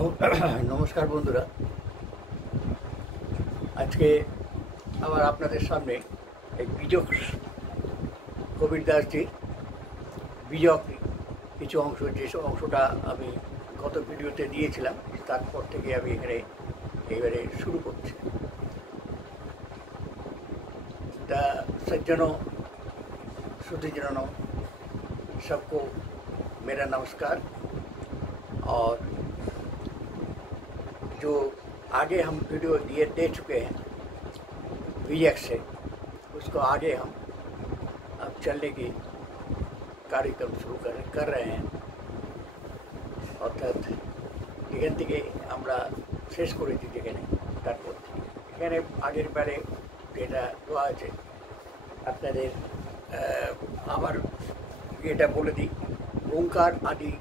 নমস্কার বন্ধুরা। আজকে আবার আপনাদের সামনে এই বীজক কবির দাসজির বীজক কিছু অংশ, যেসব অংশটা আমি গত ভিডিওতে দিয়েছিলাম, তারপর থেকে আমি এবারে शुरू করছি। सज्जनों, श्रुतिजनों, सबको मेरा नमस्कार। और जो आगे हम वीडियो दे चुके हैं बीजक से, उसको आगे हम अब चलने की कार्यक्रम शुरू कर रहे हैं। অর্থাৎ এখান থেকে আমরা শেষ করেছি যেখানে, তারপর এখানে আগের বারে যেটা দেওয়া আছে আপনাদের আবার এটা বলে দিই। ओंकार आदि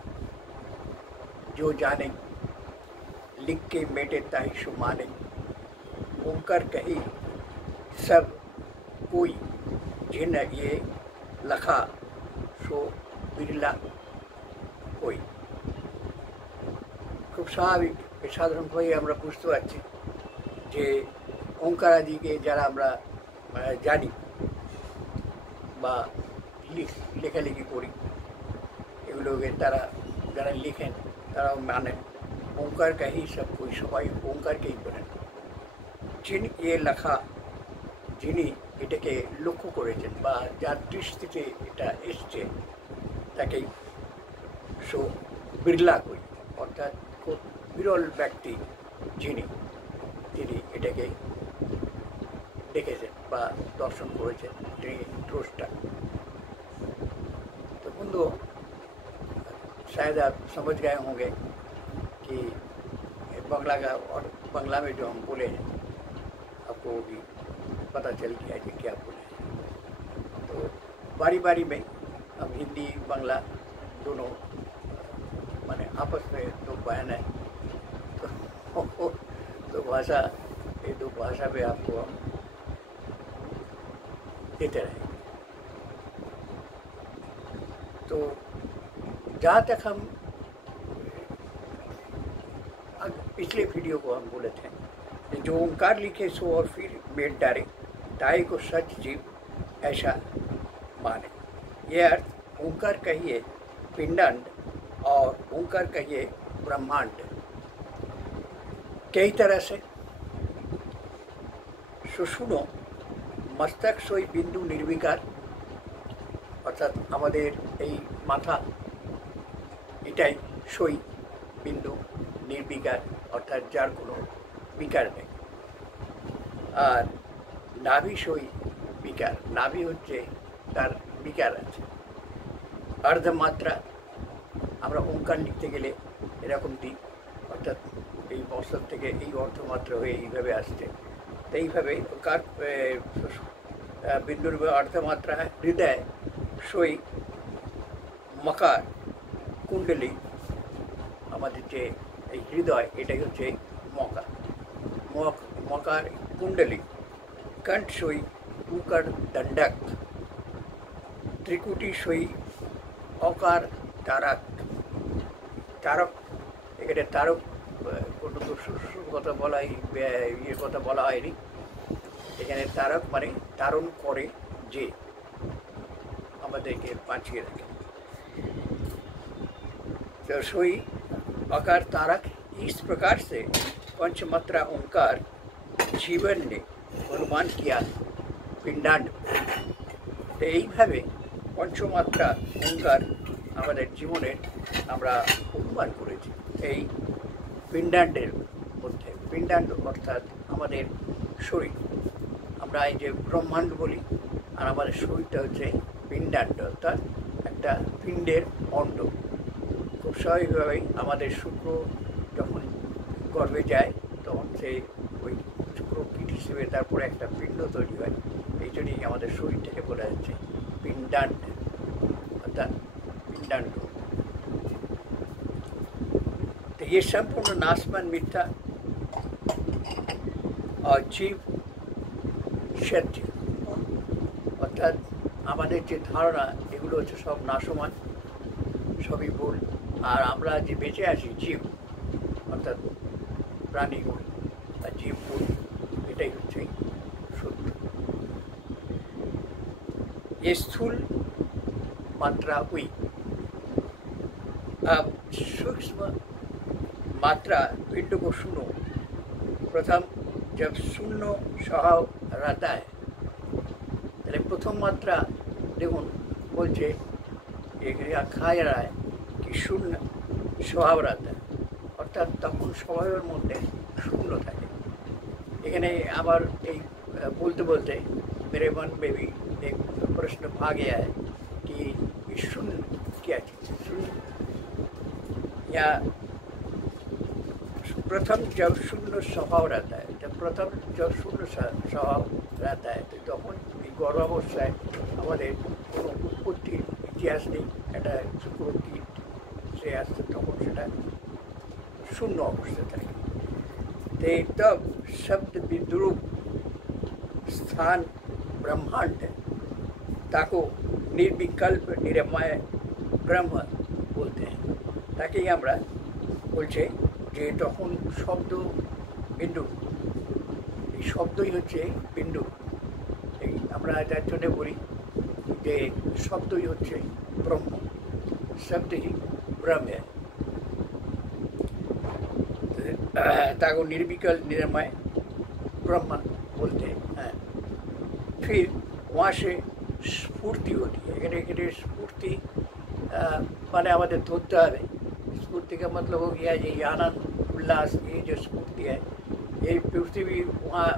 जो जाने, लिख के मेटे ताहि सो माने। ओंकार कही सब कोई, जिन ये लखा सो बिरला कोई। খুব স্বাভাবিক, সাধারণভাবে আমরা বুঝতে পারছি যে ওঙ্কার আদিকে যারা আমরা জানি বা লেখালেখি করি, এগুলোকে তারা যারা লিখেন তারাও মানেন। ওঙ্কার কাহি সব কই, সবাই ওঙ্কারকেই বলেন। এ লেখা, যিনি এটাকে লক্ষ্য করেছেন বা যার দৃষ্টিতে এটা এসছে, তাকেই সো বিরলা কই, অর্থাৎ খুব বিরল ব্যক্তি যিনি, তিনি এটাকে দেখেছেন বা দর্শন করেছেন, তিনি দ্রষ্টা। तो बंधु, शायद आप समझ गए होंगे कि बंगला का और बंगला में जो हम बोले हैं, आपको भी पता चल गया कि क्या बोले। तो बारी बारी में हम हिंदी बांग्ला दोनों माने आपस में दो बहन है, तो भाषा, ये दो भाषा पे आपको हम देते रहेंगे। तो जहाँ तक हम पिछले वीडियो को हम बोले थे, जो ओंकार लिखे सो और फिर मेट डारे, ताई को सच जीव ऐसा माने। ये अर्थ ओंकार कहिए पिंडांड और ओंकार कहिए ब्रह्मांड, कई तरह से। सुनो, मस्तक सोई बिंदु निर्विकार, অর্থাৎ আমাদের এই মাথা এটাই সই বিন্দু নির্বিকার, অর্থাৎ যার কোনো বিকার নেই। আর নাভি সই বিকার, নাভি হচ্ছে তার বিকার আছে। অর্ধমাত্রা, আমরা ওঙ্কার লিখতে গেলে এরকম দিই, অর্থাৎ এই বছর থেকে এই অর্ধমাত্রা হয়ে এইভাবে আসছে। তো এইভাবে কার বিন্দুর অর্ধমাত্রা হৃদয় সই মকার কুণ্ডলী, আমাদের যে এই হৃদয় এটাই হচ্ছে মকার, মকার কুণ্ডলী। কণ্ঠ সই উকার দণ্ডক, ত্রিকুটি সই অকার তারক। তারক, এখানে তারক কোনো কথা বলা, ইয়ের কথা বলা হয়নি এখানে। তারক মানে তারণ করে, যে আমাদেরকে বাঁচিয়ে রাখে। तो सोई आकार तारक, इस प्रकार से पंचमात्रा ओंकार जीवन ने अनुमान किया पिंडांड। तो এইভাবে পঞ্চমাত্রা ওঙ্কার আমাদের জীবনের আমরা অনুমান করেছি এই পিণ্ডাণ্ডের মধ্যে। পিণ্ডাণ্ড অর্থাৎ আমাদের শরীর, আমরা এই যে ব্রহ্মাণ্ড বলি, আর আমাদের শরীরটা হচ্ছে পিণ্ডাণ্ড, অর্থাৎ একটা পিণ্ডের অণ্ড। খুব স্বাভাবিকভাবেই আমাদের শুক্র যখন গর্ভে যায়, তখন সে ওই শুক্র কীট হিসেবে তারপরে একটা পিণ্ড তৈরি হয়। এই জন্যই আমাদের শরীরটাকে বলা যাচ্ছে पिंडांड, अर्थात पिंडांड। तो ये संपूर्ण नाशमान मिथ्या और जीव सत्य, अर्थात আমাদের যে ধারণা এগুলো হচ্ছে সব নাশমান, সবই ভুল। আর আমরা যে বেঁচে আছি জীব, অর্থাৎ প্রাণীগুলি বা জীবগুলি, এটাই হচ্ছে সূত্র। ये स्थूल मात्रा हुई। अब सूक्ष्म मात्रा पिंड को सुनो। प्रथम जब शून्य स्वभाव रहता है, তাহলে প্রথম মাত্রা দেখুন বলছে খাওয়া जा रहा है कि শূন্য স্বভাব रहता है, অর্থাৎ তখন স্বভাবের মধ্যে শূন্য থাকে। এখানে আমার এই बोलते बोलते मेरे मन में भी एक प्रश्न आ गया है कि शून्य क्या चीज़ है। शून्य या प्रथम जब शून्य स्वभाव रहता है, जब प्रथम जब शून्य स्वभाव रहता है तो তখন এই গর্ভাবস্থায় আমাদের কোনো উৎপত্তির ইতিহাস নেই। একটা শুক্রকীট সে আসছে তখন সেটা শূন্য অবস্থা থাকে। तो तब शब्द विद्रूप स्थान ब्रह्मांड ताको निर्विकल्प निरमय ब्रह्म बोलते हैं। ताकि আমরা বলছে যে তখন শব্দ বিন্দু, এই শব্দই হচ্ছে বিন্দু। এই আমরা যার জন্য বলি যে শব্দই হচ্ছে ব্রহ্ম, শব্দ ही ब्रह्म है। ताको निर्विकल निरमय ब्रह्म बोलते हैं। फिर वहाँ से स्फूर्ति होती है। एखे स्फूर्ति माने हमारे धरते हैं। स्फूर्ति का मतलब हो गया ये आनंद उल्लास, ये जो स्फूर्ति है ये स्फूर्ति भी वहाँ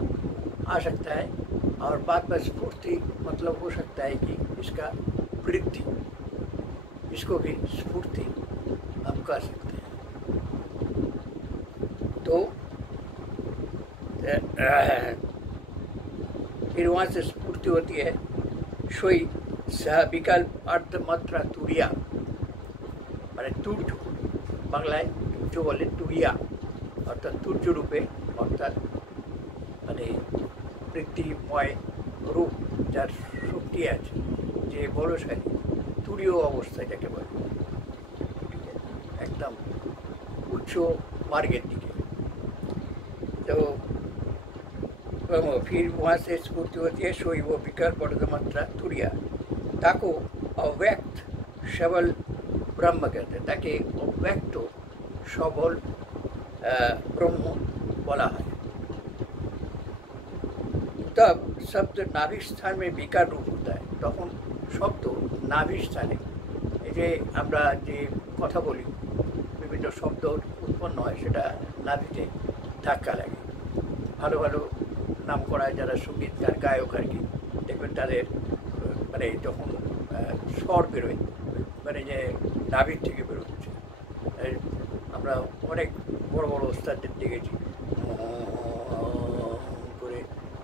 आ सकता है। और बाद में स्फूर्ति मतलब हो सकता है कि इसका वृद्धि, इसको भी स्फूर्ति हम कह सकते हैं। तो फिर वहाँ से स्फूर्ति होती है। सोई सह विकल्प अर्थ मात्रा तुरिया, মানে তুর্য, বাংলায় তুর্য বলে তুরিয়া, অর্থাৎ তুর্য রূপে, অর্থাৎ মানে বৃত্তিময় রূপ যার শক্তি আছে, যে বলশালী তুরীয় অবস্থা যাকে বলে, একদম উচ্চ मार्गेर दिखे। तो फिर वहाँ से स्फूर्ति होती है। सोई वो विकल्प मात्रा तुरिया, ताको अव्यक्त सबल ब्रह्म कहते हैं। ताकि अव्यक्त सबल ब्रह्म बोला है। तब शब्द नाभि स्थान में विकार रूप होता है। तখন शब्द नाभि स्थाने যে আমরা যে কথা বলি, বিভিন্ন শব্দ উৎপন্ন হয়, সেটা নাভিতে ধাক্কা লাগে। ভালো ভালো নাম করা যারা সঙ্গীতকার গায়ক আর কি, দেখবেন তাদের মানে যখন স্বর বেরোয় মানে যে নাভির থেকে বেরোচ্ছে। আমরা অনেক বড় বড় ওস্তাদদের দেখেছি করে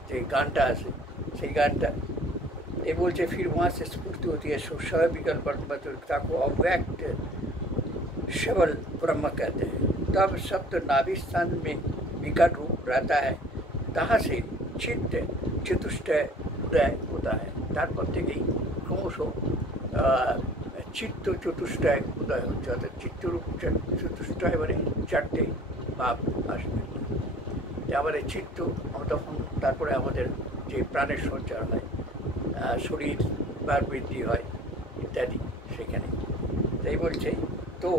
যে গানটা আছে, সেই গানটা ये बोलते फिर वहाँ से स्फूर्ति होती है। स्वभाव विकल्प को अव्यक्त सबल ब्रह्म कहते हैं। तब शब्द नाभि स्थान में विकट रूप रहता है। तहाँ से चित्त चतुष्टय उदय होता है। তারপর থেকেই ক্রমশ চিত্ত চতুষ্টয় উদয় হচ্ছে। অর্থাৎ চিত্তরূপ চতুষ্টয় মানে চারটে ভাব আসবে। আমাদের চিত্ত তখন তারপরে আমাদের যে প্রাণের সঞ্চার হয়, শরীর বার বৃদ্ধি হয় ইত্যাদি সেখানে। তাই বলছে तो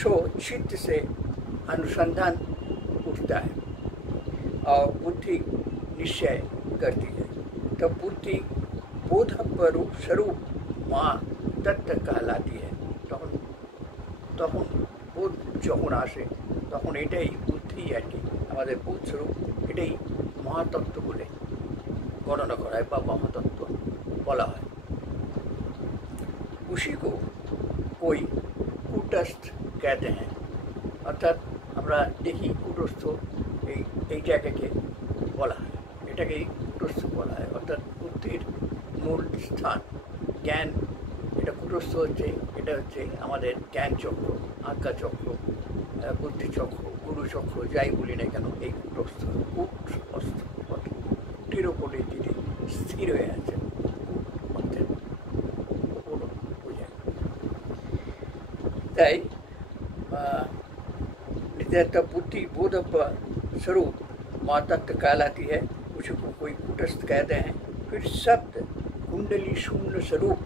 सो चित्त से अनुसंधान उठता है और बुद्धि निश्चय करती है। तो बुद्धि बोध स्वरूप माँ तत्व कहलाती है। তখন বোধ যখন আসে তখন এটাই বুদ্ধি আর কি, আমাদের বোধ স্বরূপ, এটাই মহাতত্ত্ব বলে गणना करा है महातत्व बोला है। उसी को कोई कूटस्थ कहते हैं। अर्थात আমরা দেখি কূটস্থ এই জায়গাকে বলা হয়, এটাকেই কূটস্থ বলা হয়। অর্থাৎ বুদ্ধির মূল স্থান জ্ঞান, এটা কূটস্থ হচ্ছে, এটা হচ্ছে আমাদের জ্ঞান চক্র, আজ্ঞা চক্র, বুদ্ধি চক্র, গুরু চক্র, যাই বলি না কেন, এই কূটস্থ কুটির ওপরে যিনি স্থির হয়ে আছেন, অর্থের তাই देवता बुद्धि बोध स्वरूप माँ तत्व कहलाती है, उसको कोई कुटस्थ कहते हैं। फिर शब्द कुंडली शून्य स्वरूप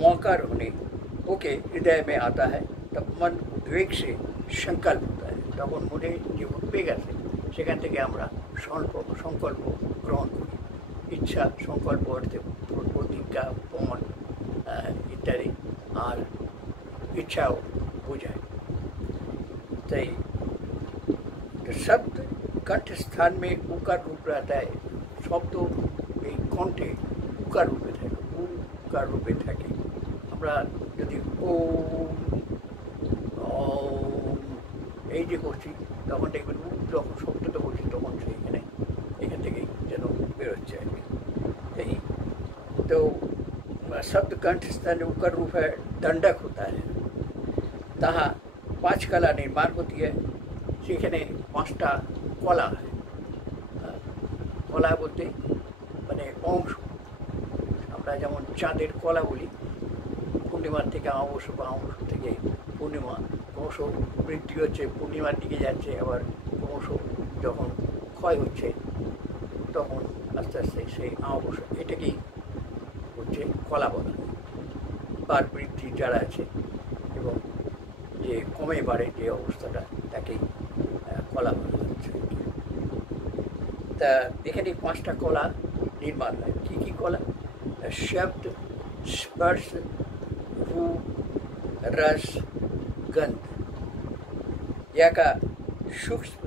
मौकार होके हृदय में आता है, तब मन उद्वेग से संकल्प होता है। তখন মনে যে উদ্বেগ আছে সেখান থেকে আমরা সংকল্প গ্রহণ করি। ইচ্ছা সংকল্প অর্থে প্রতিজ্ঞা প্রমাণ ইত্যাদি, আর इच्छाओं বোঝায়। তাই शब्द कंठ स्थान में उकार रूप रहता है। शब्द এই কণ্ঠে উকার রূপে থাকে, উকার রূপে থাকে। আমরা যদি ওম এই যে করছি তখন দেখবেন যখন শব্দটা বলছি তখন সেইখানে এখান থেকেই যেন বেরোচ্ছে আর কি। এই तो शब्द कंठ स्थान उकर रूप है, दंडक होता है। তাহা पांच कला निर्माण होती है। সেখানে পাঁচটা কলা হয়। কলা বলতে মানে অংশ, আমরা যেমন চাঁদের কলা বলি, পূর্ণিমার থেকে অমাবস্যা বা অমাবস্যা থেকে পূর্ণিমা, ক্রমশ বৃদ্ধি হচ্ছে, পূর্ণিমার দিকে যাচ্ছে, আবার ক্রমশ যখন ক্ষয় হচ্ছে তখন আস্তে আস্তে সেই অমাবস্যা, এটাকেই হচ্ছে কলা বলা। বার বৃদ্ধি যারা আছে এবং যে কমে বাড়ে যে অবস্থাটা তাকেই কলা বলা হচ্ছে। তা এখানে পাঁচটা কলা निर्माण है। की कला? शब्द, स्पर्श, रूप, रस, गंध याका सूक्ष्म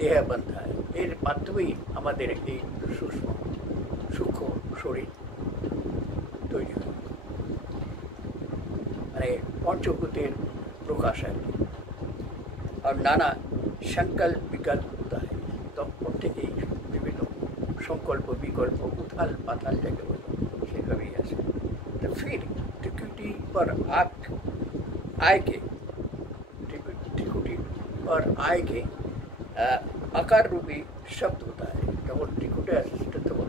देह बनता है। एर माध्यमेই আমাদের এই সূক্ষ্ম শরীর তৈরি হয়, মানে পঞ্চভূতের প্রকাশ है। और नाना संकल्प विकल्प होता है। तो প্রত্যেকেই বিভিন্ন संकल्प विकल्प उथाल पाथाल जाके बोलो সেভাবেই আসে। तो फिर त्रिकुटी पर आय के आकार रूपी शब्द होता है। যখন त्रिकुटे আসে সেটা তখন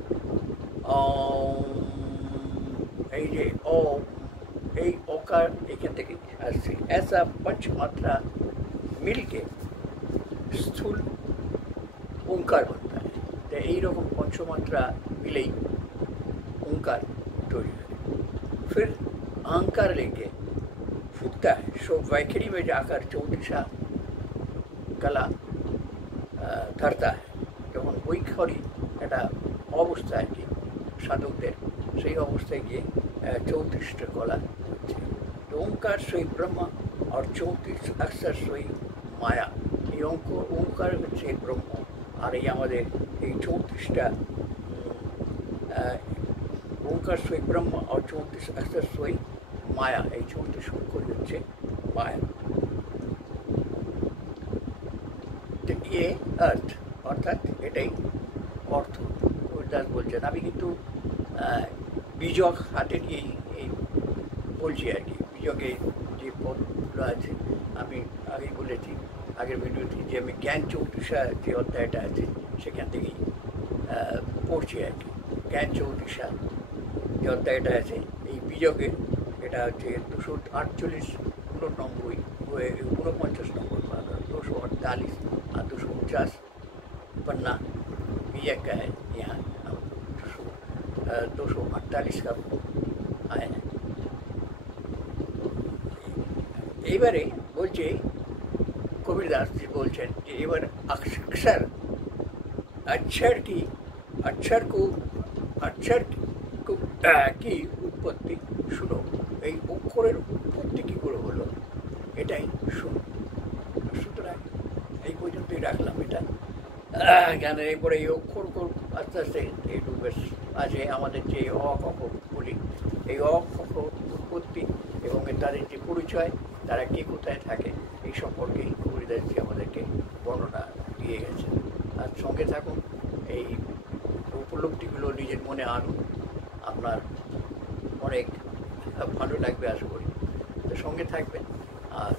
এই যে এই অকার এখান থেকে আসছে। ऐसा पंचमात्रा मिल के स्थूल ओंकार बनता है। तो এইরকম पंचमात्रा मिलेई ओंकार तैरी है। फिर अहंकार लेके फूटता है। सो वैखरी में जाकर 34 कला धरता है। যখন বৈখরি একটা অবস্থা আর কি সাধকদের, সেই অবস্থায় গিয়ে 34টা কলা হচ্ছে। तो ओंकार सोई ब्रह्म और 34 अक्षर सोई माया। এই ओंकार হচ্ছে ব্রহ্ম, আর এই আমাদের এই 34টা ओंकार सोई ब्रह्म और 34 अक्षर सोई माया। এই 34 অক্ষর হচ্ছে মায়া। তো ये अर्थ অর্থাৎ এটাই অর্থ। দাস বলছেন আমি কিন্তু বীজক হাতে নিয়েই এই বলছি আর কি। বীজকে যে পদগুলো আছে আমি আগেই বলেছি আগের ভিডিওতে, যে আমি জ্ঞান 34 যে অধ্যায়টা আছে সেখান থেকেই পড়ছি আর কি। জ্ঞান 34 যে অধ্যায়টা আছে এই বীজকের, এটা হচ্ছে 248, 249, 49 নম্বর, 248 और 249 पन्ना बीजक का है। यहाँ 248 का आया है। এবারে বলছে কবিরদাস जी बोलছেন যে এবার अक्षर की उत्पत्ति শুনো। এই অক্ষরের উৎপত্তি কী করে হলো এটাই শুনো। সুতরাং এই পর্যন্তই রাখলাম এটা। জ্ঞানের এরপরে এই অক্ষর আস্তে আস্তে একটু বেশ আছে আমাদের যে অ-ক-খ বলি, এই অ-ক-খ উৎপত্তি এবং তাদের যে পরিচয়, তারা কে কোথায় থাকে এই সম্পর্কেই কবিরদাসজি আমাদেরকে বর্ণনা দিয়ে গেছে। আর সঙ্গে থাকুন, এই উপলব্ধিগুলো নিজের মনে আনুন, আপনার অনেক ভালো লাগবে আশা করি। তো সঙ্গে থাকবেন। আর